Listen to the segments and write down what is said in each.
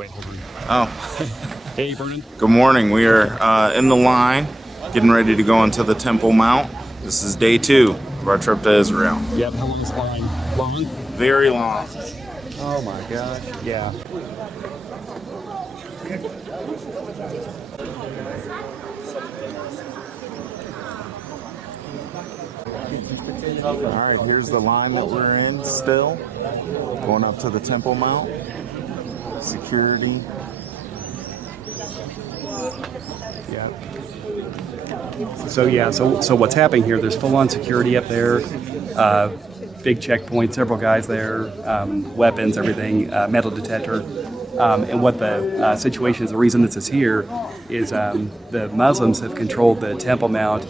Wait, hold on. Oh, Hey, Vernon. good morning. We are in the line, getting ready to go into the Temple Mount. This is day 2 of our trip to Israel. Yep, how long is the line? Long? Very long. Oh my gosh. Yeah. All right, here's the line that we're in still, going up to the Temple Mount. Security. Yeah. So what's happening here? There's full-on security up there, big checkpoint, several guys there, weapons, everything, metal detector. And what the situation is, the reason this is here is the Muslims have controlled the Temple Mount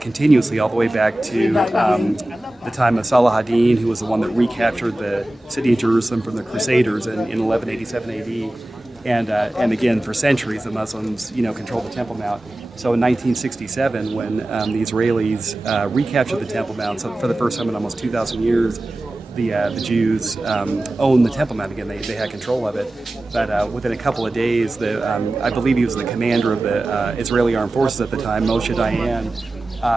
continuously all the way back to the time of Salah ad-Din, who was the one that recaptured the city of Jerusalem from the Crusaders in 1187 AD. And again, for centuries, the Muslims, controlled the Temple Mount. So in 1967, when the Israelis recaptured the Temple Mount, so for the first time in almost 2,000 years, the Jews owned the Temple Mount again. They had control of it. But within a couple of days, I believe he was the commander of the Israeli armed forces at the time, Moshe Dayan,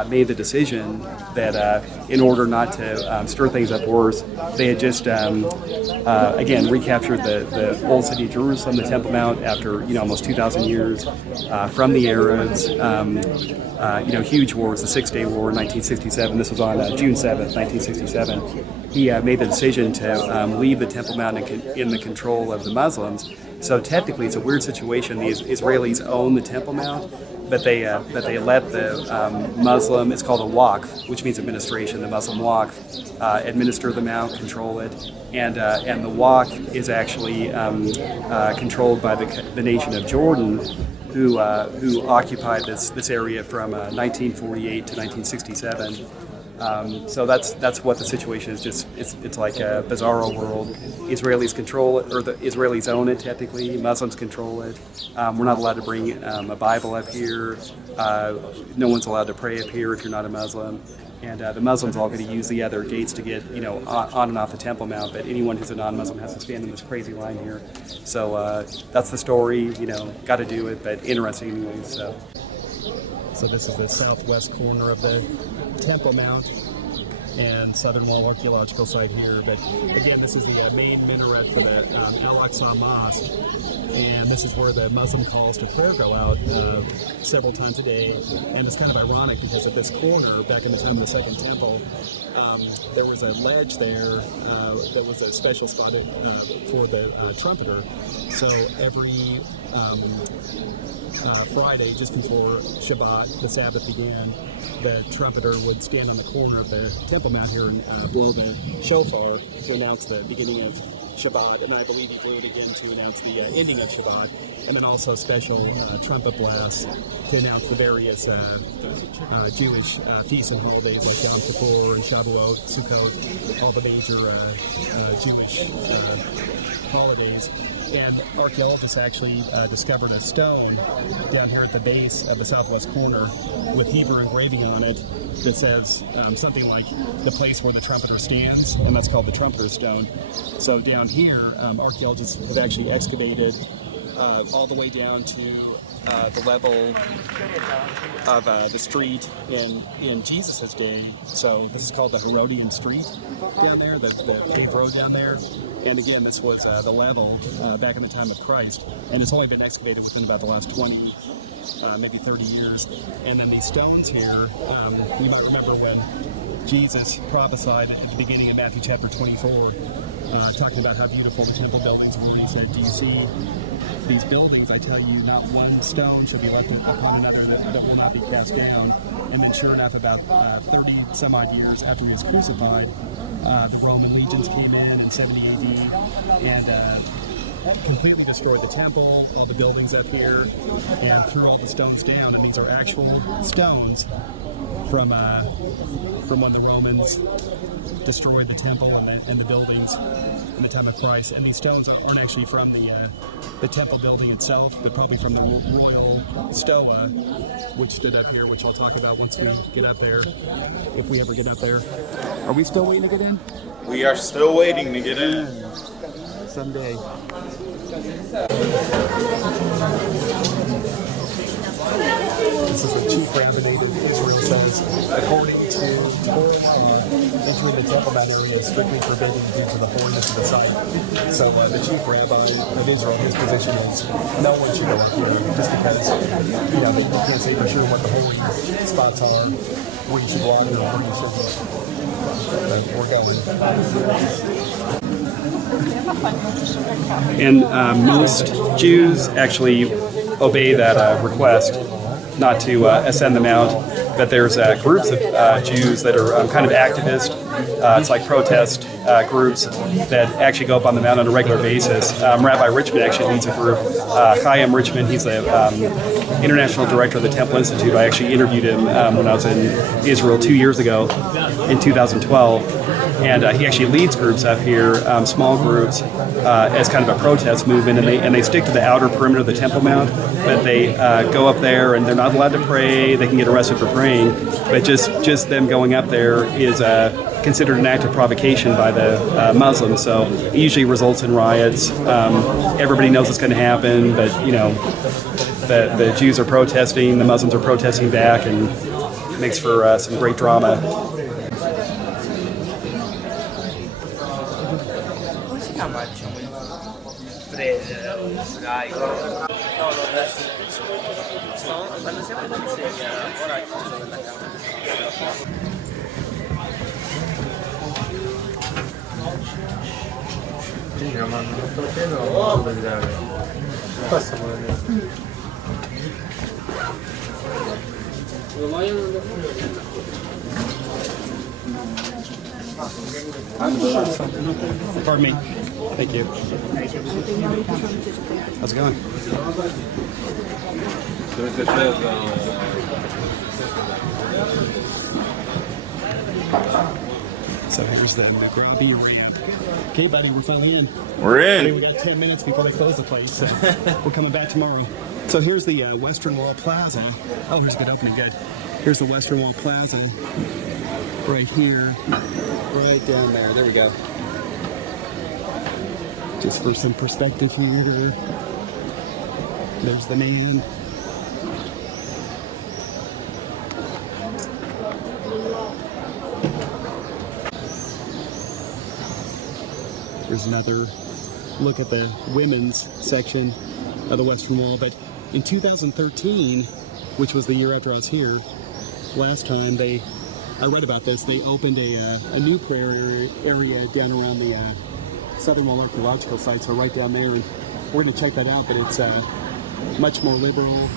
made the decision that in order not to stir things up worse, they had just, again, recaptured the old city of Jerusalem, the Temple Mount, after almost 2,000 years from the Arabs. Huge wars, the Six-Day War in 1967. This was on June 7th, 1967. He made the decision to leave the Temple Mount in the control of the Muslims. So technically, it's a weird situation. The Israelis own the Temple Mount, but they let the Muslim, it's called a Waqf, which means administration, the Muslim Waqf, administer the Mount, control it, and the Waqf is actually controlled by the nation of Jordan, who occupied this area from 1948 to 1967. So that's what the situation is. It's like a bizarro world. Israelis control it, or the Israelis own it technically. Muslims control it. We're not allowed to bring a Bible up here. No one's allowed to pray up here if you're not a Muslim. And the Muslims all going to use the other gates to get on and off the Temple Mount. But anyone who's a non-Muslim has to stand in this crazy line here. So that's the story. Got to do it, but interesting anyways. So this is the southwest corner of the Temple Mount and southern wall archaeological site here. But again, this is the main minaret for the Al-Aqsa Mosque, and this is where the Muslim calls to prayer go out several times a day. And it's kind of ironic because at this corner, back in the time of the Second Temple, there was a ledge there that was a special spot for the trumpeter. So every Friday, just before Shabbat, the Sabbath began, the trumpeter would stand on the corner of the Temple Mount here and blow the shofar to announce the beginning of Shabbat, and I believe he blew it again to announce the ending of Shabbat, and then also special trumpet blasts to announce the various Jewish feasts and holidays like Yom Kippur and Shavuot, Sukkot, all the major Jewish holidays. And archaeologists actually discovered a stone down here at the base of the southwest corner with Hebrew engraving on it that says something like the place where the trumpeter stands, and that's called the trumpeter stone. So down here, archaeologists have actually excavated all the way down to the level of the street in Jesus' day. So this is called the Herodian Street down there, the paved road down there. And again, this was the level back in the time of Christ, and it's only been excavated within about the last 20, maybe 30 years. And then these stones here, you might remember when Jesus prophesied at the beginning of Matthew chapter 24, talking about how beautiful the temple buildings were. He said, "Do you see these buildings? I tell you, not one stone shall be left upon another that will not be cast down." And then sure enough, about 30 some odd years after he was crucified, the Roman legions came in 70 AD and completely destroyed the temple, all the buildings up here, and threw all the stones down. And these are actual stones from when the Romans destroyed the temple and the buildings in the time of Christ. And these stones aren't actually from the temple building itself, but probably from the royal stoa, which stood up here, which I'll talk about once we get up there, if we ever get up there. Are we still waiting to get in? We are still waiting to get in. someday. This is the chief rabbinate of Israel says, according to Torah law, entering the Temple Mount area is strictly forbidden due to the holiness of the site. So the chief rabbi of Israel, his position is no one should go up here just because, they can't say for sure what the holy spots are, where you should walk or where you shouldn't. But we're going. And most Jews actually obey that request not to ascend the mount, but there's groups of Jews that are kind of activist. It's like protest groups that actually go up on the mount on a regular basis. Rabbi Richmond actually leads a group. Chaim Richmond, he's the international director of the Temple Institute. I actually interviewed him when I was in Israel 2 years ago in 2012. And he actually leads groups up here, small groups, as kind of a protest movement, and they stick to the outer perimeter of the Temple Mount, but they go up there and they're not allowed to pray. They can get arrested for praying, but just them going up there is considered an act of provocation by the Muslims. So it usually results in riots. Everybody knows it's going to happen, but the Jews are protesting, the Muslims are protesting back, and it makes for some great drama. Pardon me. Thank you. How's it going? So here's the grabby ramp. Okay, buddy, we're finally in. We're in. We got 10 minutes before they close the place, so we're coming back tomorrow. So here's the Western Wall Plaza. Oh, here's a good opening, good. Here's the Western Wall Plaza. Right here. Right down there. There we go. Just for some perspective here. There's the man. There's another look at the women's section of the Western Wall. But in 2013, which was the year after I was here, last time I read about this, they opened a new prayer area down around the Southern Wall Archaeological Site, so right down there, and we're going to check that out, but it's much more liberal,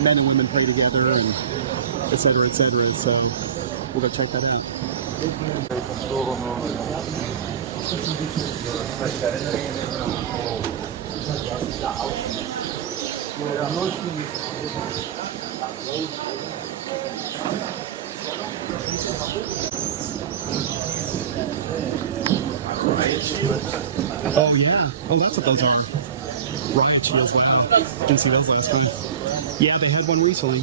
men and women play together, and et cetera, so we're going to check that out. Oh yeah. Oh, that's what those are. Riot shields. Wow. Didn't see those last time. Yeah, they had one recently,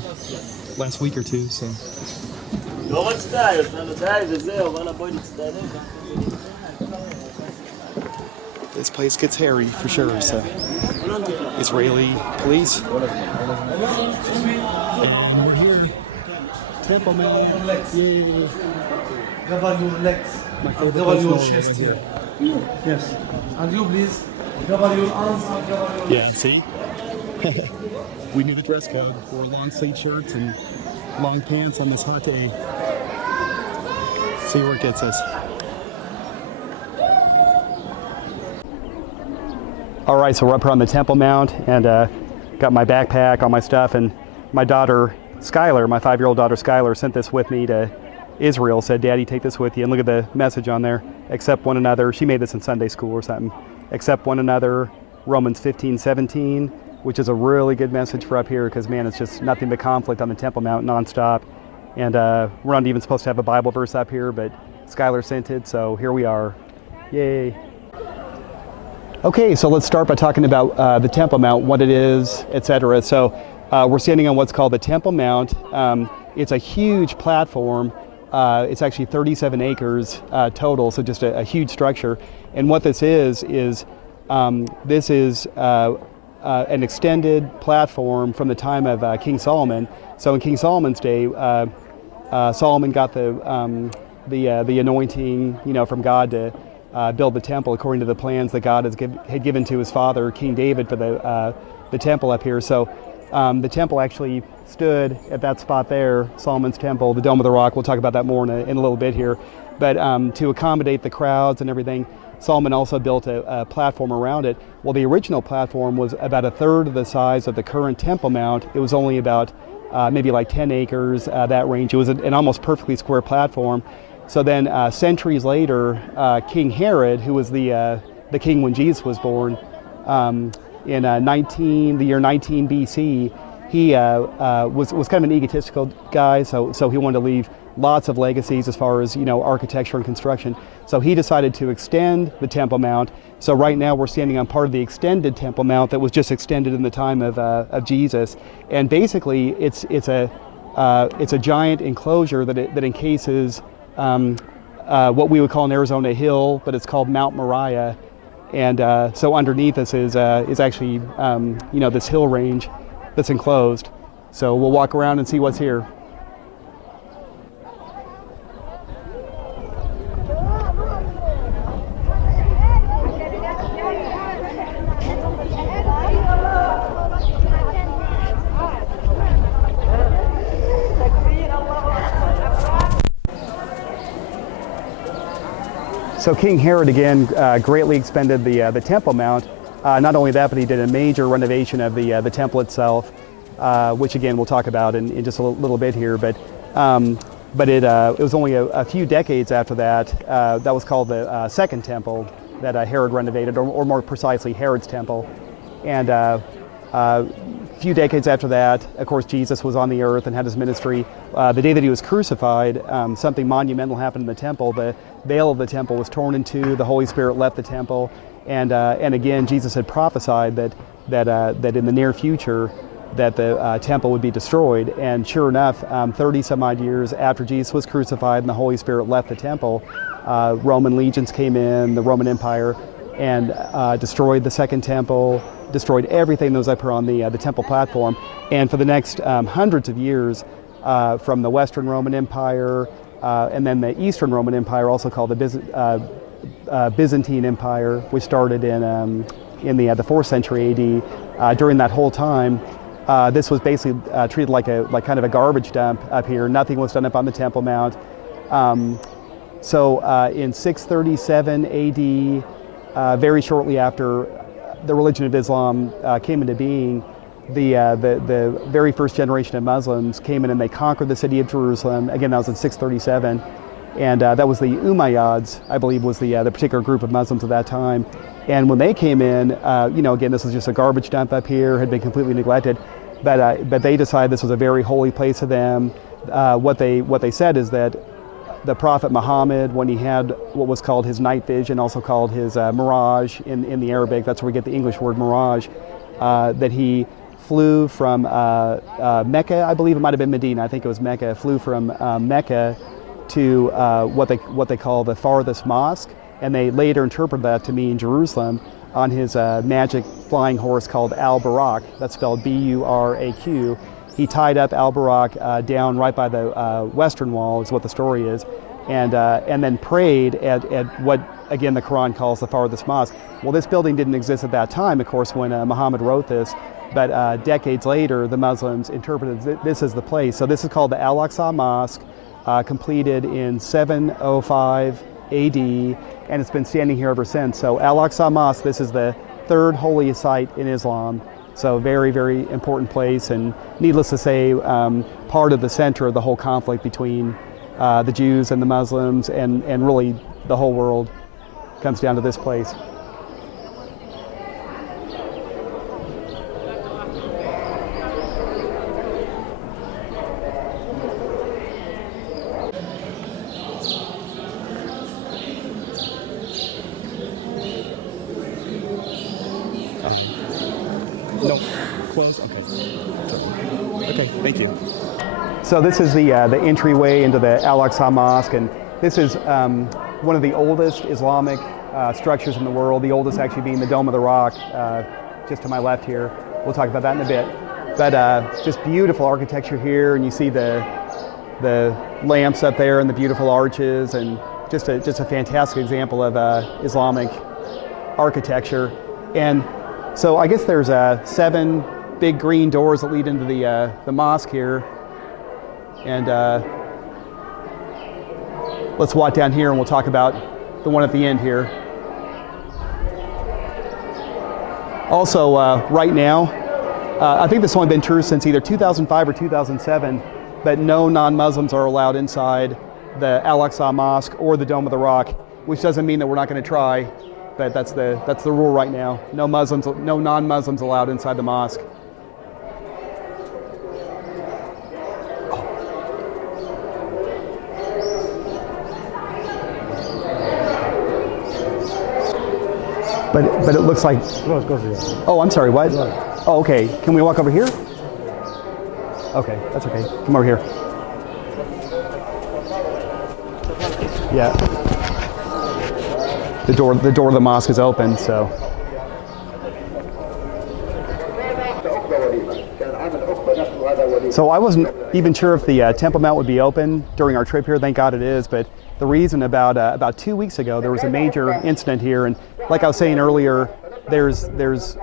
last week or two. So. This place gets hairy for sure. So, Israeli police. And we're here. Temple Mount. Yeah. Cover your legs. Cover your chest here. Yes. And you please cover your arms and cover your Yeah, see? We knew the dress code. Wore long sleeve shirts and long pants on this hot day. See where it gets us. All right, so we're up here on the Temple Mount and got my backpack, all my stuff, and my daughter, Skylar, my 5-year-old daughter, Skylar, sent this with me to Israel, said, Daddy, take this with you. And look at the message on there. Accept one another. She made this in Sunday school or something. Accept one another, Romans 15:17, which is a really good message for up here because, man, it's just nothing but conflict on the Temple Mount nonstop. And we're not even supposed to have a Bible verse up here, but Skylar sent it, so here we are. Yay. Okay, so let's start by talking about the Temple Mount, what it is, etc. So we're standing on what's called the Temple Mount. It's a huge platform. It's actually 37 acres total, so just a huge structure. And what this is This is an extended platform from the time of King Solomon. So in King Solomon's day, Solomon got the anointing, from God to build the temple according to the plans that God had given to his father, King David, for the temple up here. So the temple actually stood at that spot there, Solomon's temple, the Dome of the Rock. We'll talk about that more in a little bit here. But to accommodate the crowds and everything, Solomon also built a platform around it. Well, the original platform was about a third of the size of the current Temple Mount. It was only about maybe like 10 acres, that range. It was an almost perfectly square platform. So then centuries later, King Herod, who was the king when Jesus was born, in the year 19 BC, he was kind of an egotistical guy, so he wanted to leave lots of legacies as far as architecture and construction. So he decided to extend the Temple Mount. So right now we're standing on part of the extended Temple Mount that was just extended in the time of Jesus. And basically it's a giant enclosure that encases what we would call in Arizona a hill, but it's called Mount Moriah. And so underneath us is actually this hill range that's enclosed. So we'll walk around and see what's here. So King Herod again greatly expanded the Temple Mount. Not only that, but he did a major renovation of the temple itself, which again we'll talk about in just a little bit here. But it was only a few decades after that. That was called the Second Temple that Herod renovated, or more precisely Herod's Temple. And a few decades after that, of course, Jesus was on the earth and had his ministry. The day that he was crucified, something monumental happened in the temple. The veil of the temple was torn in two. The Holy Spirit left the temple, and again, Jesus had prophesied that in the near future that the temple would be destroyed. And sure enough, 30 some odd years after Jesus was crucified and the Holy Spirit left the temple, Roman legions came in, the Roman Empire, and destroyed the Second Temple, destroyed everything that was up here on the temple platform. And for the next hundreds of years, from the Western Roman Empire and then the Eastern Roman Empire, also called the Byzantine Empire, which started in the 4th century AD. During that whole time, this was basically treated like kind of a garbage dump up here. Nothing was done up on the Temple Mount. So in 637 AD, very shortly after the religion of Islam came into being, the very first generation of Muslims came in and they conquered the city of Jerusalem. Again, that was in 637. And that was the Umayyads, I believe, was the particular group of Muslims at that time. And when they came in, again, this was just a garbage dump up here, had been completely neglected. But they decided this was a very holy place to them. What they said is that the Prophet Muhammad, when he had what was called his night vision, also called his mirage in the Arabic, that's where we get the English word mirage, that he flew from Mecca, I believe it might have been Medina, I think it was Mecca, flew from Mecca to what they call the farthest mosque, and they later interpreted that to mean Jerusalem, on his magic flying horse called Al-Barak. That's spelled B-U-R-A-Q. He tied up Al-Barak down right by the western wall, is what the story is, and then prayed at what, again, the Quran calls the farthest mosque. Well, this building didn't exist at that time, of course, when Muhammad wrote this, but decades later, the Muslims interpreted this as the place. So this is called the Al-Aqsa Mosque, completed in 705 AD, and it's been standing here ever since. So Al-Aqsa Mosque, this is the third holiest site in Islam. So very, very important place, and needless to say, part of the center of the whole conflict between the Jews and the Muslims, and really the whole world comes down to this place. No, close. Okay. Okay, thank you. So this is the entryway into the Al-Aqsa Mosque, and this is one of the oldest Islamic structures in the world, the oldest actually being the Dome of the Rock, just to my left here. We'll talk about that in a bit. But just beautiful architecture here, and you see the lamps up there and the beautiful arches, and just a fantastic example of Islamic architecture. And so I guess there's 7 big green doors that lead into the mosque here. And let's walk down here and we'll talk about the one at the end here. Also, right now, I think this has only been true since either 2005 or 2007, but no non-Muslims are allowed inside the Al-Aqsa Mosque or the Dome of the Rock, which doesn't mean that we're not going to try, but that's the rule right now. No Muslims, no non-Muslims allowed inside the mosque. But it looks like. Oh, I'm sorry. What? Oh, okay. Can we walk over here? Okay, that's okay. Come over here. Yeah. The door of the mosque is open, so. So I wasn't even sure if the Temple Mount would be open during our trip here. Thank God it is. But the reason about 2 weeks ago there was a major incident here, and like I was saying earlier, there's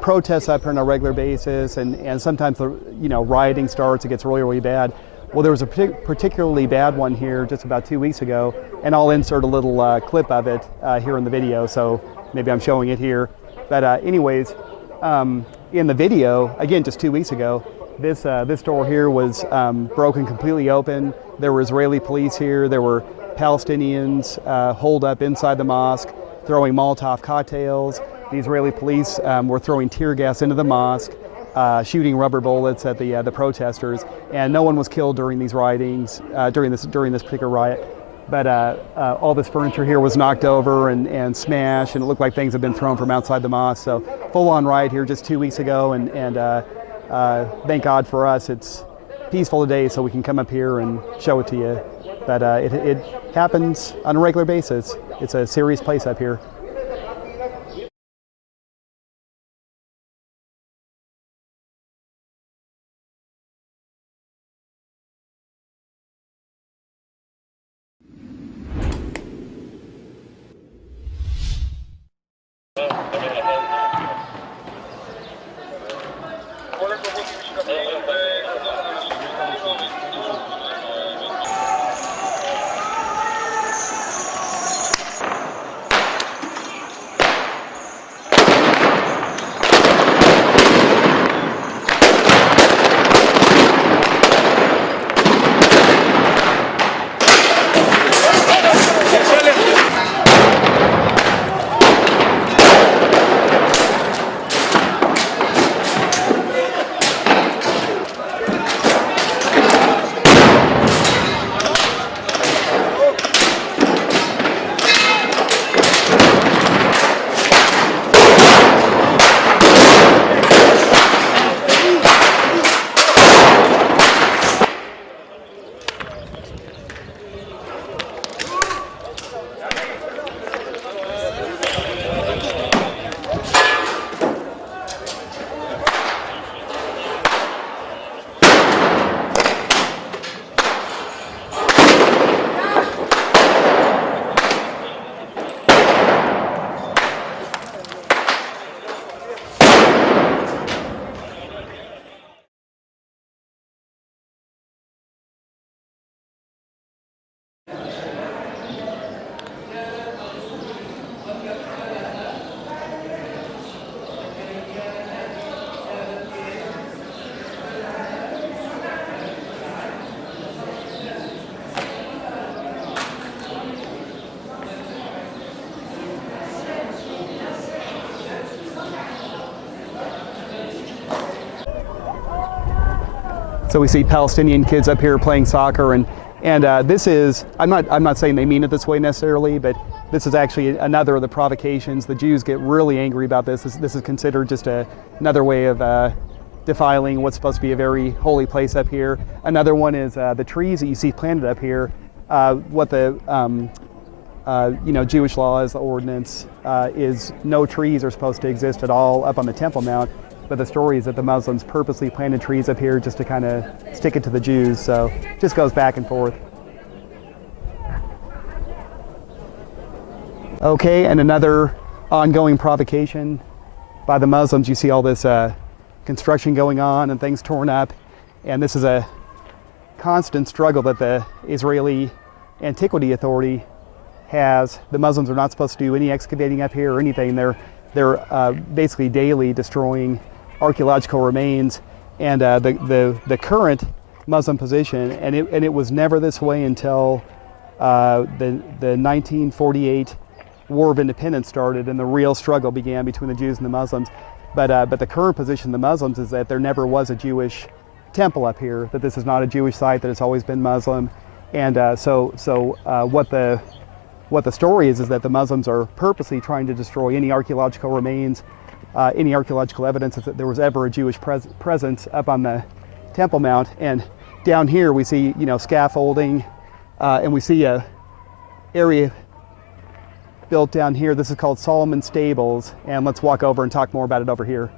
protests up here on a regular basis, and sometimes the rioting starts. It gets really bad. Well, there was a particularly bad one here just about 2 weeks ago, and I'll insert a little clip of it here in the video. So maybe I'm showing it here. But anyways, in the video, again, just 2 weeks ago, this door here was broken completely open. There were Israeli police here. There were Palestinians holed up inside the mosque, throwing Molotov cocktails. The Israeli police were throwing tear gas into the mosque, shooting rubber bullets at the protesters, and no one was killed during these riotings during this particular riot. But all this furniture here was knocked over and smashed, and it looked like things had been thrown from outside the mosque. So full-on riot here just 2 weeks ago, and thank God for us, it's peaceful today, so we can come up here and show it to you. But it happens on a regular basis. It's a serious place up here. So we see Palestinian kids up here playing soccer, and this is, I'm not saying they mean it this way necessarily, but this is actually another of the provocations. The Jews get really angry about this. This is considered just another way of defiling what's supposed to be a very holy place up here. Another one is the trees that you see planted up here. What the Jewish laws, the ordinance is no trees are supposed to exist at all up on the Temple Mount. But the story is that the Muslims purposely planted trees up here just to kind of stick it to the Jews. So it just goes back and forth. Okay, and another ongoing provocation by the Muslims. You see all this construction going on and things torn up. And this is a constant struggle that the Israeli Antiquity Authority has. The Muslims are not supposed to do any excavating up here or anything. They're basically daily destroying archaeological remains, and the current Muslim position, and it was never this way until the 1948 War of Independence started, and the real struggle began between the Jews and the Muslims. But the current position of the Muslims is that there never was a Jewish temple up here, that this is not a Jewish site, that it's always been Muslim, and what the story is that the Muslims are purposely trying to destroy any archaeological remains, any archaeological evidence that there was ever a Jewish presence up on the Temple Mount. And down here we see, scaffolding, and we see a area built down here. This is called Solomon Stables, and let's walk over and talk more about it over here.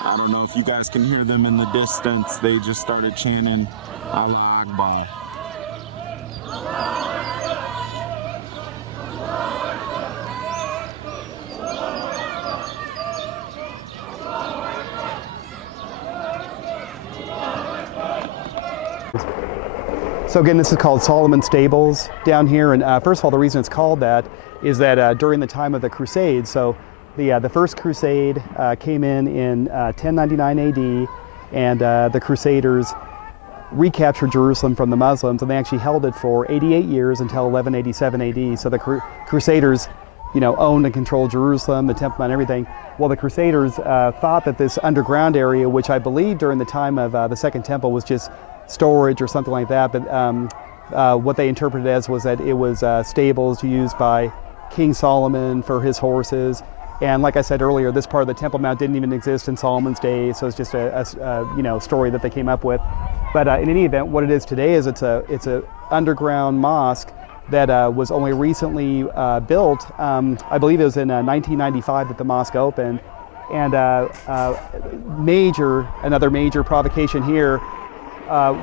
I don't know if you guys can hear them in the distance. They just started chanting Allah Akbar. So again, this is called Solomon Stables down here, and first of all, the reason it's called that is that during the time of the Crusades, so the first Crusade came in 1099 AD, and the Crusaders recaptured Jerusalem from the Muslims, and they actually held it for 88 years until 1187 AD. So the Crusaders, owned and controlled Jerusalem, the Temple Mount, everything. Well, the Crusaders thought that this underground area, which I believe during the time of the Second Temple was just storage or something like that, but what they interpreted as was that it was stables used by King Solomon for his horses. And like I said earlier, this part of the Temple Mount didn't even exist in Solomon's day, so it's just a story that they came up with. But in any event, what it is today is it's a underground mosque that was only recently built. I believe it was in 1995 that the mosque opened. And another major provocation here.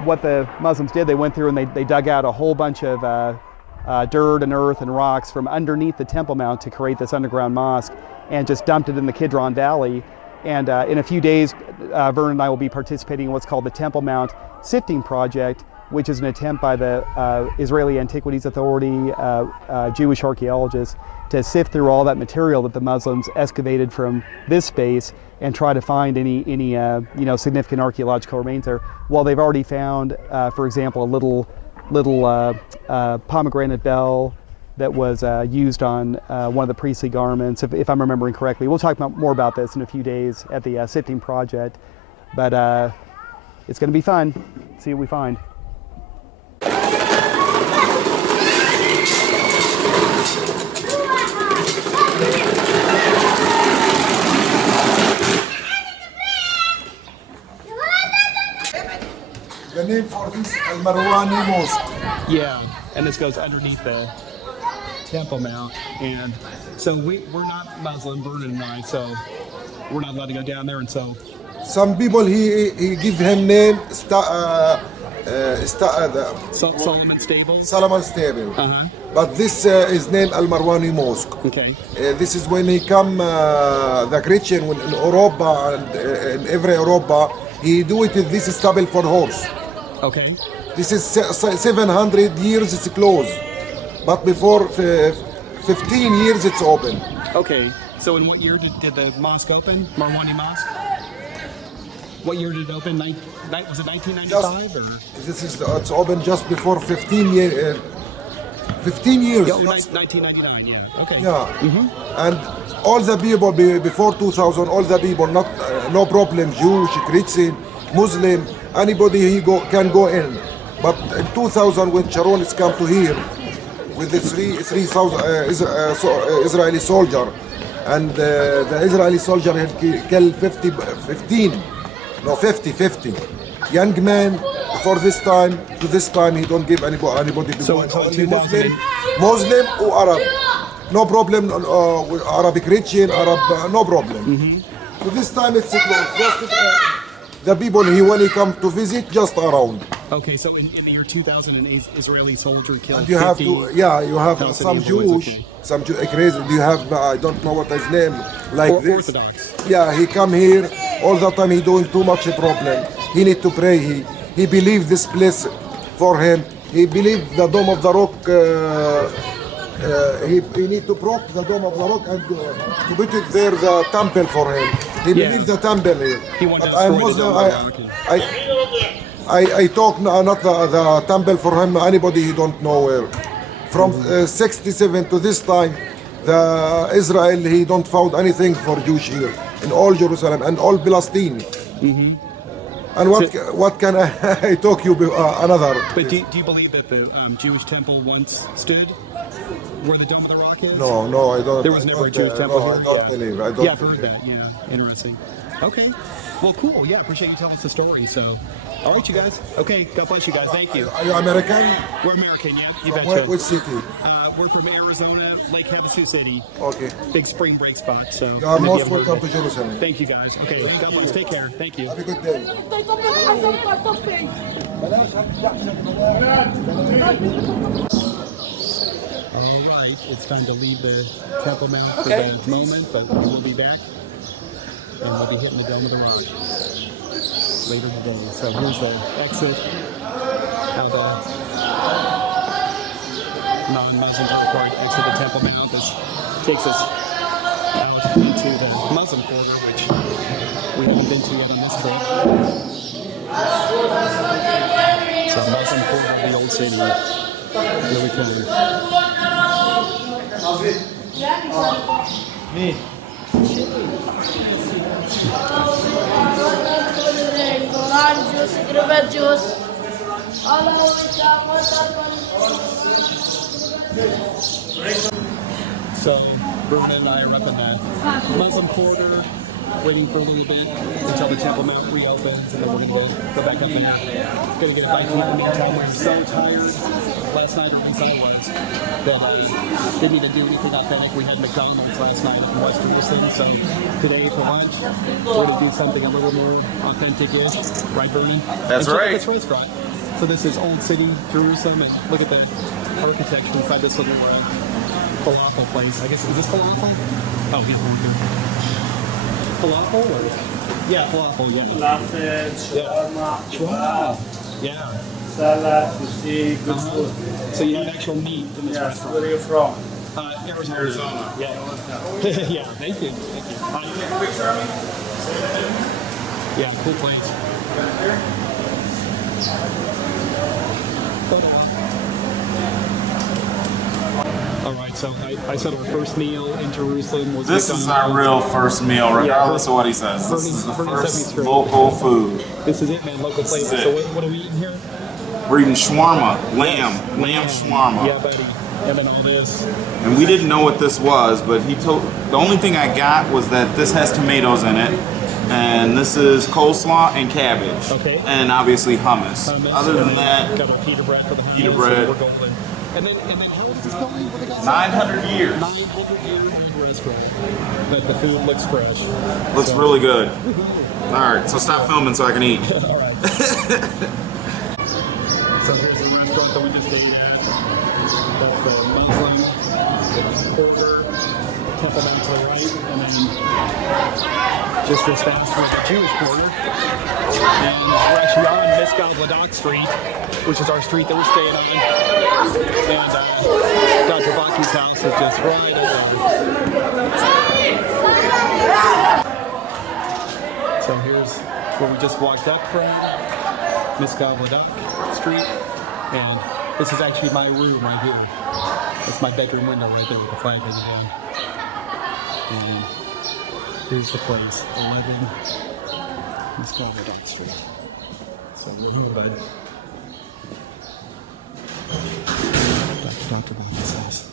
What the Muslims did, they went through and they dug out a whole bunch of dirt and earth and rocks from underneath the Temple Mount to create this underground mosque, and just dumped it in the Kidron Valley. And in a few days, Vernon and I will be participating in what's called the Temple Mount Sifting Project, which is an attempt by the Israeli Antiquities Authority, Jewish archaeologists, to sift through all that material that the Muslims excavated from this space and try to find any significant archaeological remains there. Well, they've already found, for example, a little pomegranate bell that was used on one of the priestly garments, if I'm remembering correctly. We'll talk more about this in a few days at the Sifting Project, but it's going to be fun. See what we find. The name for this Al-Marwani Mosque. Yeah, and this goes underneath the Temple Mount. And so we're not Muslim, Vernon and I, so we're not allowed to go down there. And so Some people he give him name Solomon Stables. Solomon Stable. Uh-huh. But this is named Al-Marwani Mosque. Okay. This is when he come the Christian in Europa and in every Europa he do it in this stable for horse. Okay. This is 700 years it's closed, but before 15 years it's open. Okay. So in what year did the mosque open? Marwani Mosque? What year did it open? Was it 1995 or? It's open just before 15 years. 15 years. Yeah, 1999. Yeah. Okay. Yeah. Mm-hmm. And all the people before 2000, all the people not no problem. Jewish, Christian, Muslim, anybody can go in. But in 2000, when Sharon is come to here with the 3,000 Israeli soldier, and the Israeli soldier had killed 50 young men, for this time to this time, he don't give anybody to So go in. until Only 2000 Muslim or Arab. No problem. With Arabic Christian, Arab, no problem. So this time it's closed. Just the people when he come to visit, just around. Okay, so in the year 2000, an Israeli soldier killed And you have 50 to, yeah, you have some Palestinians. Jewish, some crazy. You have, I don't know what his name, like Or this. Orthodox. Yeah, he come here all the time. He doing too much problem. He need to pray. He believe this place for him. He believe the Dome of the Rock. He need to broke the Dome of the Rock and to put it there the temple for him. He Yeah. believe the temple here. He wanted But to I'm destroy the Muslim. Dome of the Rock. I talk not the temple for him. Anybody he don't know where. From 67 to this time, the Israel he don't found anything for Jewish here in all Jerusalem and all Palestine. And what can I talk you another? But do you believe that the Jewish temple once stood where the Dome of the Rock is? No, I don't. There was I never a don't, Jewish temple no, here? I don't believe. I don't. Yeah, I've heard that. Yeah, interesting. Okay. Well, cool. Yeah, appreciate you telling us the story. So, all right, you guys. Okay, God bless you guys. Thank you. Are you American? We're American, yeah. You From betcha. which city? We're from Arizona, Lake Havasu City. Okay. Big spring break spot. So You are maybe most I've heard welcome to it. Jerusalem. Thank you, guys. Okay, God bless. Take care. Thank you. Have a good day. All right, it's time to leave the Temple Mount for the moment, but we will be back, and we'll be hitting the Dome of the Rock later today. So here's the exit. How the non-Muslims are required to exit the Temple Mount. This takes us out into the Muslim quarter, which we haven't been to yet on this trip. So Muslim quarter of the old city. Here we come. Orange juice, grape juice. So, Vernon and I are up in the Muslim quarter, waiting for a little bit until the Temple Mount reopens, and then we're going to go back up there. Going to get a bite to eat in the meantime. We're so tired last night, or at least I was, that didn't even do anything authentic. We had McDonald's last night up in West Jerusalem, so today for lunch, we're going to do something a little more authentic-ish. Right, Vernon? That's And check out right. this restaurant. So this is Old City, Jerusalem, and look at the architecture inside this little falafel place. I guess, is this falafel? Oh, yeah, over here. Falafel or? Yeah, falafel, yeah. Falafel, shawarma, Yeah. salad, you see, good food. So you have actual meat in this Yes, restaurant? where are you from? Arizona. Yeah. Yeah, thank you. Thank you. Yeah, cool place. All right, so I said our first meal in Jerusalem was This is McDonald's. our real first meal, regardless of what he says. This is the Vernon set me first straight. local food. This is it, man, local This flavor. is it. So what are we eating here? We're eating shawarma, lamb shawarma. Yeah, buddy. And then all this. And we didn't know what this was, but he told. The only thing I got was that this has tomatoes in it, and this is coleslaw and cabbage. Okay. And obviously hummus. Hummus, Other and than then that, got a little pita bread for the house. Pita bread. And we're golden. And then how old is this building? What they got? 900 years. 900-year restaurant. But the food looks fresh. Looks So- really good. All right, so stop filming so I can eat. So here's the restaurant that we just ate at. That's the Muslim quarter, Temple Mount to the right, and then just this fast was the Jewish quarter. And we're actually on Misgav Ladakh Street, which is our street that we're staying on. And Dr. Baki's house is just right over. So here's where we just walked up from, Misgav Ladakh Street. And this is actually my room right here. That's my bedroom window right there with the flag hanging down. And here's the place, 11 Misgav Ladakh Street. So right here, bud. Dr. Baki's house.